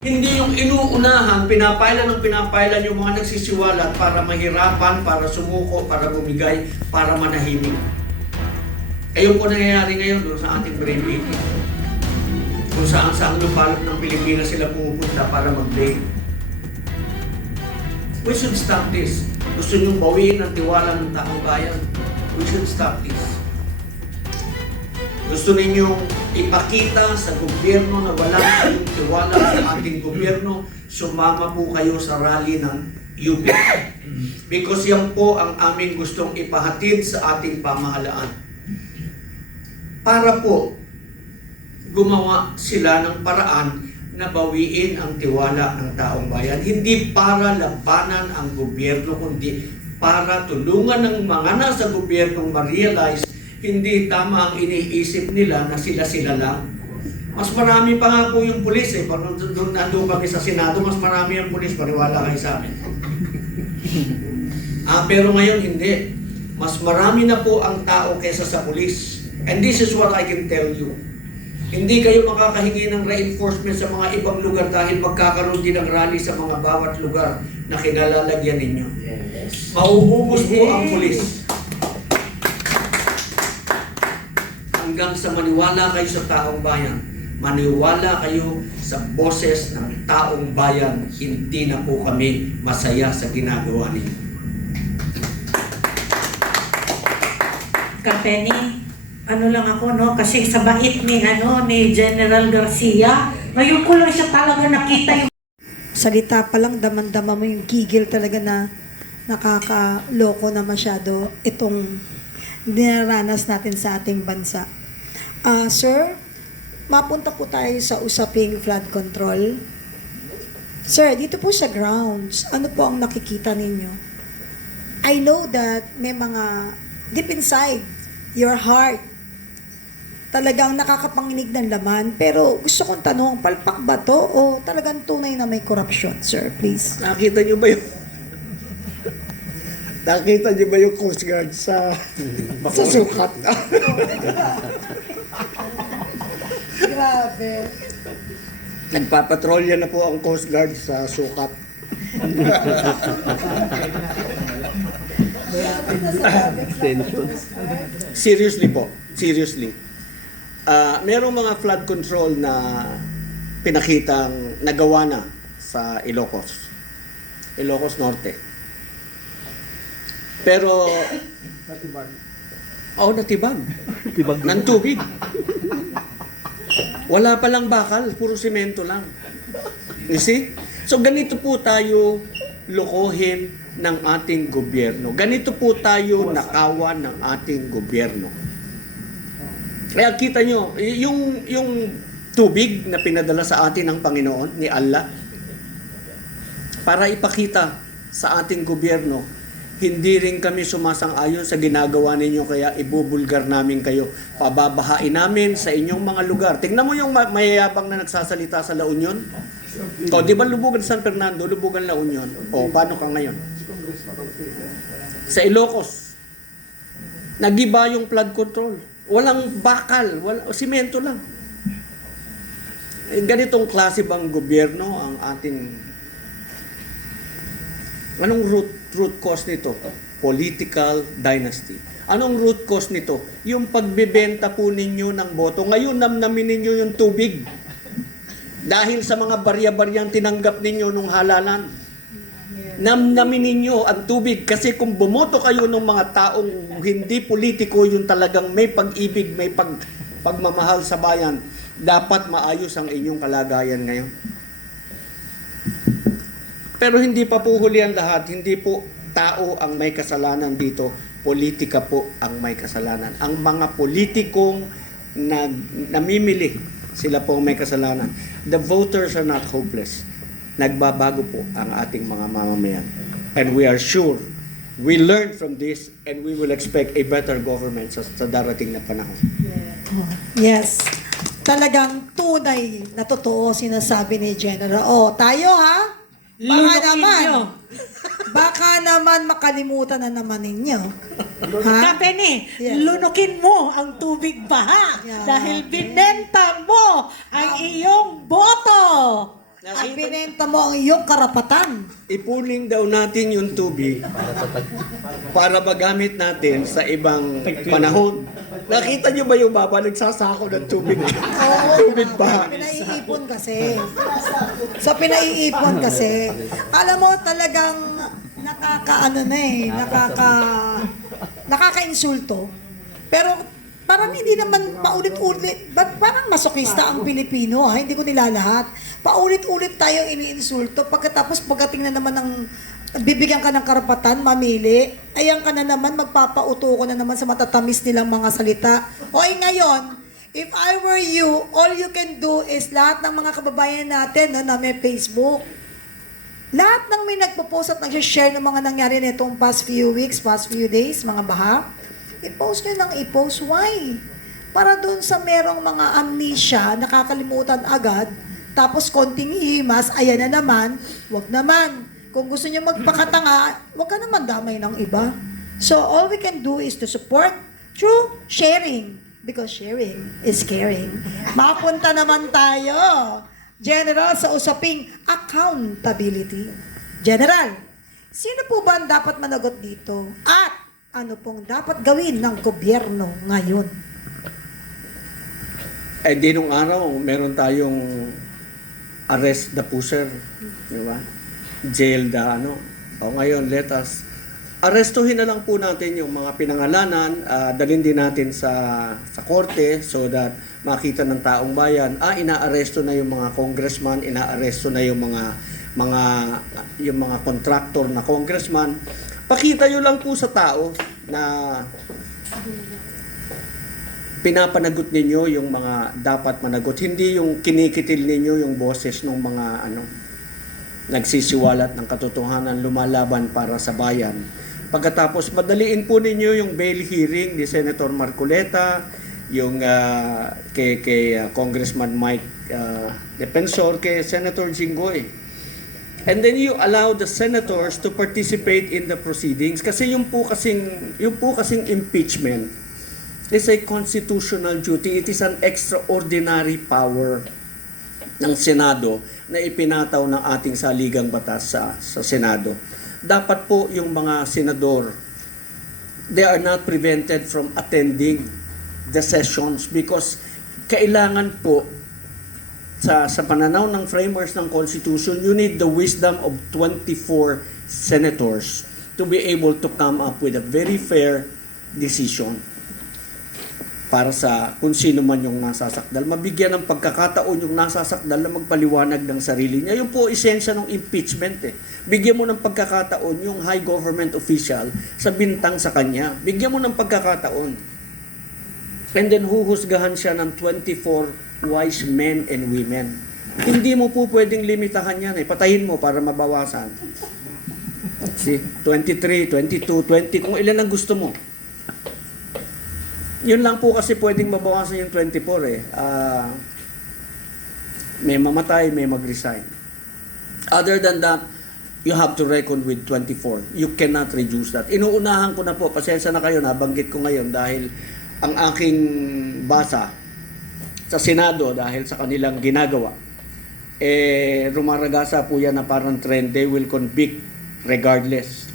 Hindi yung inuunahan, pinapailan yung mga nagsisiwalat para mahirapan, para sumuko, para bumigay, para manahimik. Ayun po nangyayari ngayon doon sa ating brain meeting. Kung saan lupalop ng Pilipinas sila pumupunta para mag-bail. We should stop this. Gusto niyong bawiin ang tiwala ng taong bayan. We should stop this. Gusto ninyong ipakita sa gobyerno na wala kayong tiwala sa ating gobyerno, sumama po kayo sa rally ng UP. Because yan po ang aming gustong ipahatid sa ating pamahalaan. Para po gumawa sila ng paraan na bawiin ang tiwala ng taong bayan. Hindi para labanan ang gobyerno, kundi para tulungan ng mga nasa gobyernong ma-realize hindi tama ang iniisip nila na sila-sila lang. Mas marami pa nga po yung pulis eh. Pag nandun kami sa Senado, mas marami ang pulis. Paniwala kayo sa amin. Pero ngayon hindi. Mas marami na po ang tao kaysa sa pulis. And this is what I can tell you. Hindi kayo makakahingi ng reinforcement sa mga ibang lugar dahil magkakaroon din ng rally sa mga bawat lugar na kinalalagyan ninyo. Mauubos po ang pulis. Hanggang sa maniwala kayo sa taong bayan, maniwala kayo sa boses ng taong bayan, hindi na po kami masaya sa ginagawa ninyo. Kapeni, ano lang ako, no? Kasi sa bait ni General Garcia, ngayon ko lang siya talaga nakita yung salita pa lang, daman-dama mo yung gigil talaga na nakakaloko na masyado itong dinaranas natin sa ating bansa. Sir, mapunta po tayo sa usaping flood control. Sir, dito po sa grounds, ano po ang nakikita ninyo? I know that may mga deep inside your heart, talagang nakakapanginig ng laman, pero gusto kong tanong, palpak ba to o talagang tunay na may korupsyon? Sir, please. Nakita niyo ba yung nakita niyo ba yung Coast Guard sa sukat? Grabe. Nagpapatrolya na po ang Coast Guard sa sukat. Seriously po, seriously. Merong mga flood control na pinakitang nagawa na sa Ilocos Norte. Pero natibag. Ng tubig. Wala palang bakal, puro semento lang. You see? So ganito po tayo lokohin ng ating gobyerno. Ganito po tayo nakawan ng ating gobyerno. Kaya kita nyo, yung tubig na pinadala sa atin ng Panginoon, ni Allah, para ipakita sa ating gobyerno, hindi rin kami sumasang-ayon sa ginagawa ninyo, kaya ibubulgar namin kayo. Pababahain namin sa inyong mga lugar. Tingnan mo yung mayayabang na nagsasalita sa La Union. O, di ba lubugan San Fernando, lubugan La Union? O, paano ka ngayon? Sa Ilocos, nagiba yung flood control. Walang bakal, simento lang. Ganitong klase bang gobyerno ang ating... Anong root cause nito? Political dynasty. Anong root cause nito? Yung pagbebenta po ninyo ng boto. Ngayon, namnamin ninyo yung tubig. Dahil sa mga barya-baryang tinanggap ninyo nung halalan. Namnamin ninyo ang tubig. Kasi kung bumoto kayo ng mga taong hindi politiko, yung talagang may pag-ibig, may pagmamahal sa bayan, dapat maayos ang inyong kalagayan ngayon. Pero hindi pa po huli ang lahat. Hindi po tao ang may kasalanan dito. Politika po ang may kasalanan. Ang mga politikong namimili, sila po ang may kasalanan. The voters are not hopeless. Nagbabago po ang ating mga mamamayan. And we are sure, we learn from this and we will expect a better government sa darating na panahon. Yes. Talagang tunay na totoo sinasabi ni General. Tayo ha? Baka naman makalimutan na naman ninyo. Ha? Kapeni, Yes. lunukin mo ang tubig baha Yeah. dahil binenta mo ang iyong boto. At binenta mo ang iyong karapatan. Ipuling daw natin yung tubig para magamit natin sa ibang panahon. Nakita niyo ba yung baba nagsasako ng tubig? Tubig ba? Pinaiipon kasi. So, pinaiipon kasi. Alam mo, talagang nakaka-insulto. Pero parang hindi naman paulit-ulit, parang masokista ang Pilipino, ha? Hindi ko nilalahat. Paulit-ulit tayong iniinsulto, pagdating na naman ng bibigyan ka ng karapatan, mamili, ayan ka na naman, magpapauto ko na naman sa matatamis nilang mga salita. Hoy, ngayon, if I were you, all you can do is lahat ng mga kababayan natin na may Facebook, lahat ng may nagpo-post at nag-share ng mga nangyari nitong past few weeks, past few days, mga baha, i-post nyo ng i-post. Why? Para doon sa merong mga amnesia, nakakalimutan agad, tapos konting himas, ayan na naman, wag naman. Kung gusto nyo magpakatanga, wag ka naman damay ng iba. So, all we can do is to support through sharing. Because sharing is caring. Mapunta naman tayo, General, sa usaping accountability. General, sino po ba ang dapat managot dito? At ano pong dapat gawin ng gobyerno ngayon? Eh di nung araw, meron tayong arrest the pusher, di ba? Jail the ano. O ngayon, let us arrestuhin na lang po natin yung mga pinangalanan, dalhin din natin sa korte so that makita ng taong bayan, inaaresto na yung mga congressman, inaaresto na yung mga contractor na congressman. Pakita nyo lang po sa tao na pinapanagot ninyo yung mga dapat managot. Hindi yung kinikitil ninyo yung boses ng mga nagsisiwalat ng katotohanan, lumalaban para sa bayan. Pagkatapos, madaliin po ninyo yung bail hearing ni Senator Marcoleta, yung kay Congressman Mike Defensor, kay Senator Jinggoy. And then you allow the senators to participate in the proceedings kasi yung po kasing impeachment is a constitutional duty. It is an extraordinary power ng Senado na ipinataw ng ating saligang batas sa Senado. Dapat po yung mga senador, they are not prevented from attending the sessions because kailangan po sa pananaw ng framers ng Constitution, you need the wisdom of 24 senators to be able to come up with a very fair decision para sa kung sino man yung nasasakdal. Mabigyan ng pagkakataon yung nasasakdal na magpaliwanag ng sarili niya. Yung po esensya ng impeachment. Bigyan mo ng pagkakataon yung high government official sa bintang sa kanya. Bigyan mo ng pagkakataon. And then huhusgahan siya ng 24 wise men and women. Hindi mo po pwedeng limitahan yan. Patayin mo para mabawasan. See? 23, 22, 20, kung ilan ang gusto mo. Yun lang po kasi pwedeng mabawasan yung 24 may mamatay, may mag-resign. Other than that, you have to reckon with 24. You cannot reduce that. Inuunahan ko na po, pasensya na kayo, nabanggit ko ngayon dahil ang aking basa sa Senado dahil sa kanilang ginagawa, rumaragasa po yan na parang trend, they will convict regardless.